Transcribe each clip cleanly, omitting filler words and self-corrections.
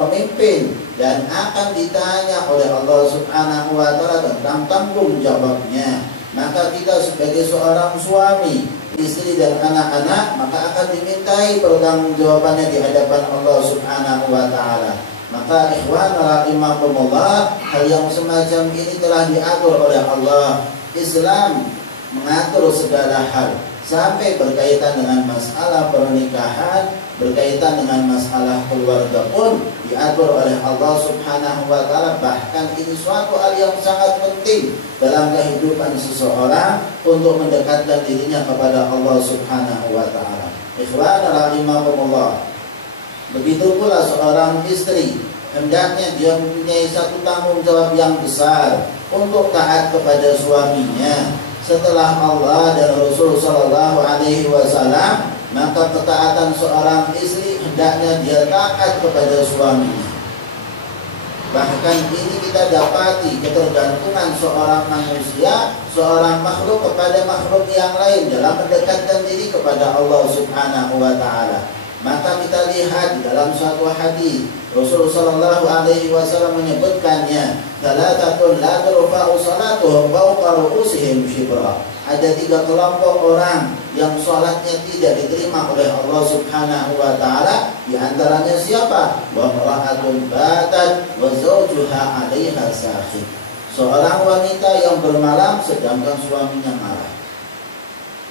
pemimpin dan akan ditanya oleh Allah Subhanahu wa taala tentang tanggung jawabnya. Maka kita sebagai seorang suami, istri dan anak-anak, maka akan dimintai pertanggungjawabannya di hadapan Allah Subhanahu wa taala. Maka ikhwan rahimakumullah, hal yang semacam ini telah diatur oleh Allah. Islam mengatur segala hal, sampai berkaitan dengan masalah pernikahan, berkaitan dengan masalah keluarga pun diatur oleh Allah Subhanahu wa taala. Bahkan ini suatu hal yang sangat penting dalam kehidupan seseorang untuk mendekatkan dirinya kepada Allah Subhanahu wa taala. Ikhwan rahimakumullah. Begitu pula seorang istri, hendaknya dia mempunyai satu tanggung jawab yang besar untuk taat kepada suaminya. Setelah Allah dan Rasul sallallahu alaihi wasallam, maka ketaatan seorang istri hendaknya dia taat kepada suaminya. Bahkan ini kita dapati ketergantungan seorang manusia, seorang makhluk kepada makhluk yang lain dalam mendekatkan diri kepada Allah Subhanahu wa taala. Maka kita lihat di dalam suatu hadis Rasulullah sallallahu alaihi wasallam menyebutkannya, "Salatatun la turfa'u salatuhum fawqa ru'usihim shibra." Ada 3 kelompok orang yang salatnya tidak diterima oleh Allah Subhanahu wa taala. Di antaranya siapa? Wa mar'atun batat wa zawjuha 'alaiha sakhit. Seorang wanita yang bermalam sedangkan suaminya marah.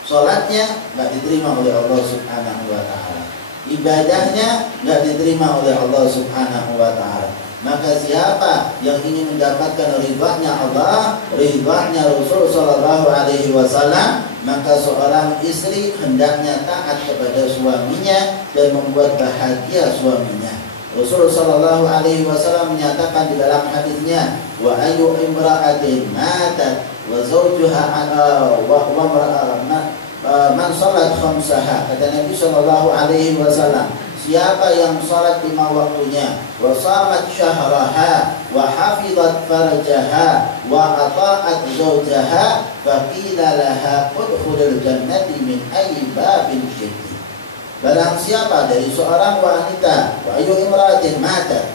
Salatnya enggak diterima oleh Allah Subhanahu wa taala. Ibadahnya enggak diterima oleh Allah Subhanahu wa taala. Maka siapa yang ingin mendapatkan ridhanya Allah, ridhanya Rasul sallallahu alaihi wasallam, maka seorang istri hendaknya taat kepada suaminya dan membuat bahagia suaminya. Rasul sallallahu alaihi wasallam menyatakan di dalam hadisnya, "Wa ayyu imra'atin matat wa zawjuha man salat khamsaha." Kata Nabi sallallahu alaihi wasallam, siapa yang salat 5 waktunya, wa shamat syahraha, wa hafizat farjaha, wa ata'at zawjaha, faqila laha udkhulil jannati min ayyi babin syi'ti. Barang siapa dari seorang wanita, wa ayyu imra'atin matat,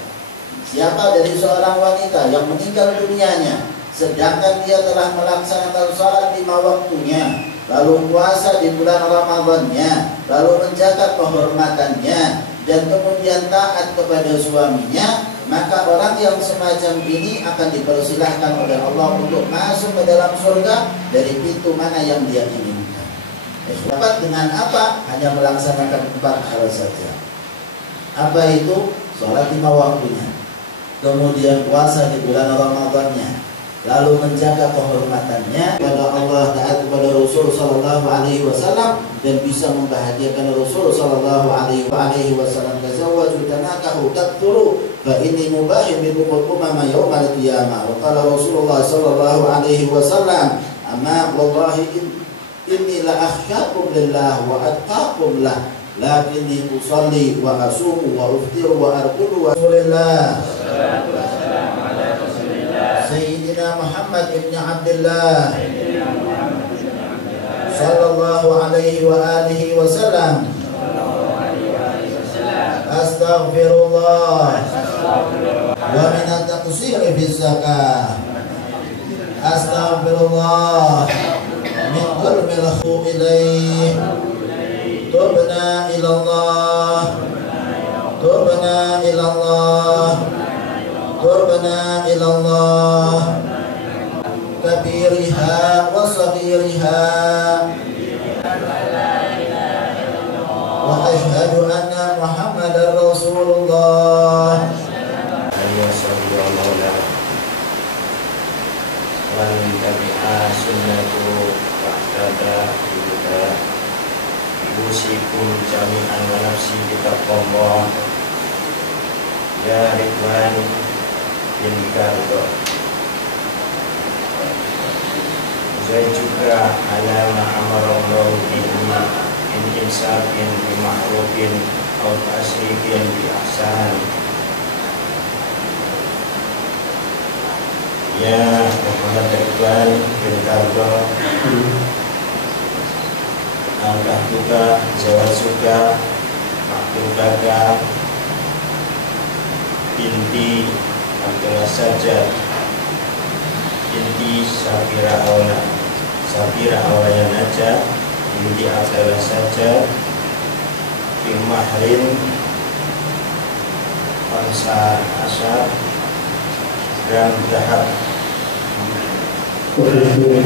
siapa dari seorang wanita yang meninggal dunianya sedangkan dia telah melaksanakan salat 5 waktunya, lalu puasa di bulan Ramadannya, lalu menjaga kehormatannya, dan kemudian taat kepada suaminya, maka orang yang semacam ini akan dipersilahkan oleh Allah untuk masuk ke dalam surga dari pintu mana yang dia inginkan. Dapat dengan apa? Hanya melaksanakan 4 hal saja. Apa itu? Salat 5 waktunya, kemudian puasa di bulan Ramadannya, lalu menjaga kehormatannya kepada Allah, taat kepada Rasul sallallahu alaihi wasallam, dan bisa membahagiakan Rasul sallallahu alaihi wasallam. Tazawwaju tanakahu tabturu fa inni mubahim bikum al-umama yaumal qiyamah. Wa qala Rasulullah sallallahu alaihi wasallam, "Amma wallahi inni la akhsyakum lillah wa atqakum lah, lakinni usalli wa asumu wa uftiru wa arqudu wa Rasulillah Sayyidina Muhammad ibn Abdullah sallallahu alaihi wa alihi wasallam. Astaghfirullah wa min at-taqsir fi zakah. Astaghfirullah min qurbil khu ilaih. Tubna ilallah, tubna ilallah, tubna ilallah, kabiriha wa saghiriha, wa ashhadu anna Muhammadar Rasulullah. Wa tabi'a sunnatu wa'tada ibuda usikum jami'an wa nafsi bitaqallah. Ya Ridwan bin Gardo, saya juga ala ma'amarallahu bi'umma in insafin bima'rufin aw tasrifin bi ahsan. Ya Muhammad Ridwan bin Gardo, angkah juga, jawab juga, makhluk dagang, binti Abdullah Sajjad binti Safira Aulaya Najah binti Abdullah Sajjad bin Mahrin Fansa Asyar gram Dahab binti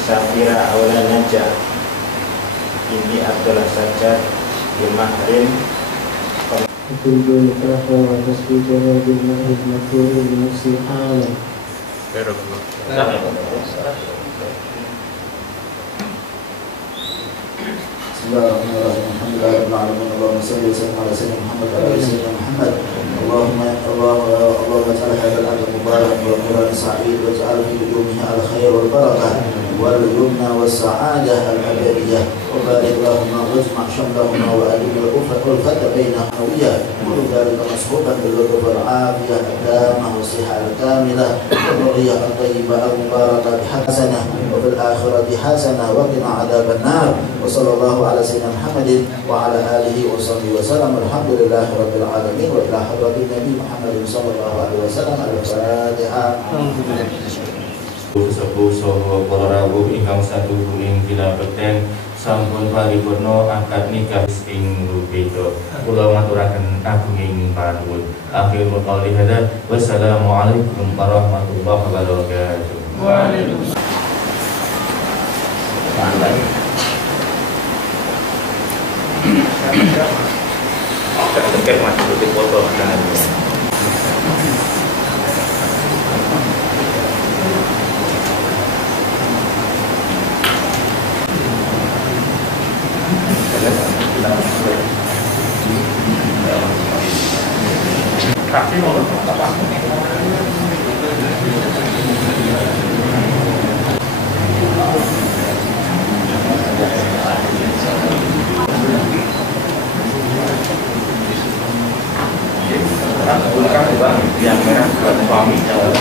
Safira Aulaya Najah binti Abdullah Sajjad bin Mahrin Bismillahirrahmanirrahim. Alhamdulillahirrahmanirrahim. Allahumma salli wa sallim ala sayyidina Muhammad wa ala sayyidina Muhammad. Allahumma ij'al hadzal amr mubarak wa quran sa'id waj'al fi dunyah al khair wal barakah wal yumna was sa'adah al abadiyah wa barik lahumma wajma' shamlahumma wa adim al ulfata bainahum wa kullu dhalika masbuqan bil lutf wal afiyah tamah wa sihah al kamilah wa dhurriyyah al thayyibah al mubarakah bi hasanah wa fil akhirati hasanah wa qina adzaban nar wa sallallahu ala sayyidina Muhammadin wa ala alihi wa sahbihi wa sallam. Alhamdulillahi rabbil alamin wa ila hadratin Nabi Muhammad sallallahu alaihi wasallam. Al-Fatihah. Sepuh saha para rawuh ingkang satuhun ing dilabeten sampun paripurna akad nikah ing rupita. Kula ngaturaken agunging panuwun. Akhirul qouli hadza wassalamualaikum warahmatullahi wabarakatuh. Waalaikumsalam. Terkait masih tutup foto dengan yang merah buat suami jauh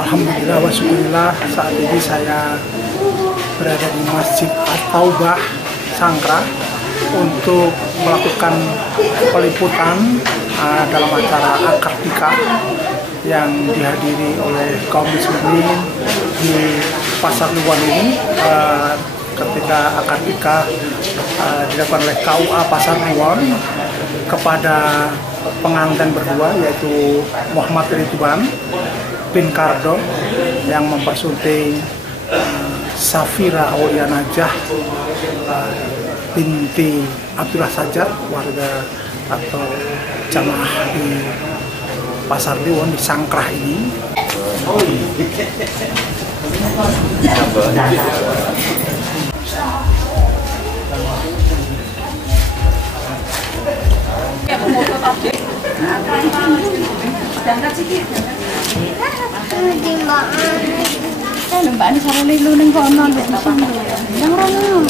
Alhamdulillah wa syukurillah, saat ini saya berada di Masjid At-Taubah Sangkrah untuk melakukan peliputan dalam acara akad nikah yang dihadiri oleh kaum muslimin di Pasar Liwon ini. Ketika akad nikah dilakukan oleh KUA Pasar Liwon kepada pengantin berdua, yaitu Muhammad Ridwan bin Kardo yang mempersunting Safira Aulaya Najah binti Abdullah Sajjad, warga atau jamaah di Pasar Liwon di Sangkrah ini. Mbak ini sarang lilu ning kono lho iso lho. Yang rono.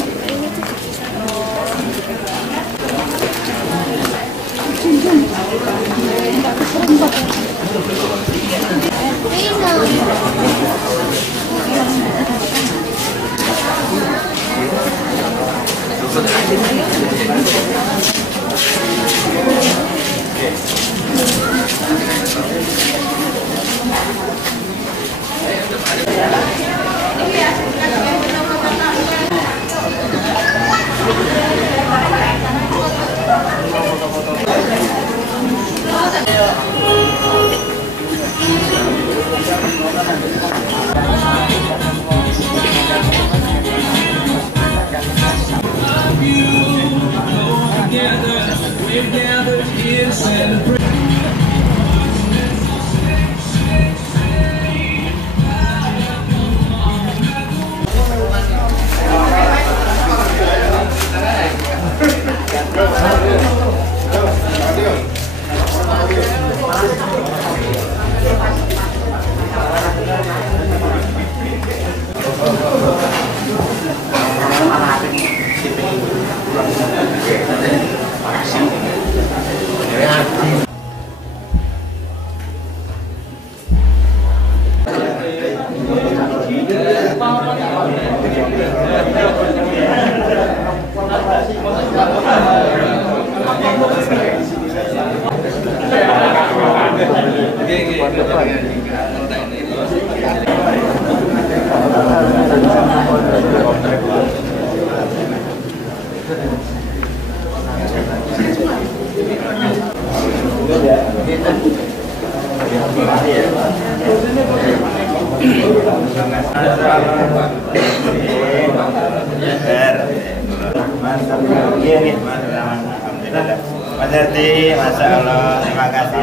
Mas Herdi, Masya Allah, terima kasih.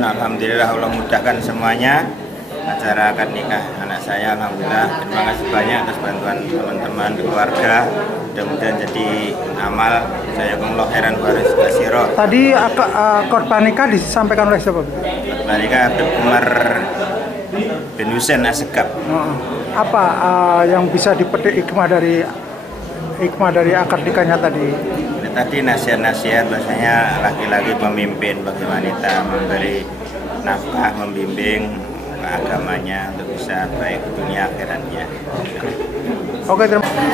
Alhamdulillah Allah mudahkan semuanya acara akad nikah anak saya. Alhamdulillah, terima kasih banyak atas bantuan teman-teman keluarga. Mudah-mudahan jadi amal. Jazakumullah khairan waris kasiro. Tadi khotbah nikah disampaikan oleh siapa? Khotbah nikah Abdul Umar bin Husain Asegaf. Apa yang bisa dipetik hikmah dari akad nikahnya tadi? Tadi nasihat-nasihat bahasanya laki-laki pemimpin bagi wanita, memberi nafkah, membimbing agamanya untuk bisa baik dunia akhiratnya. Oke, terima kasih.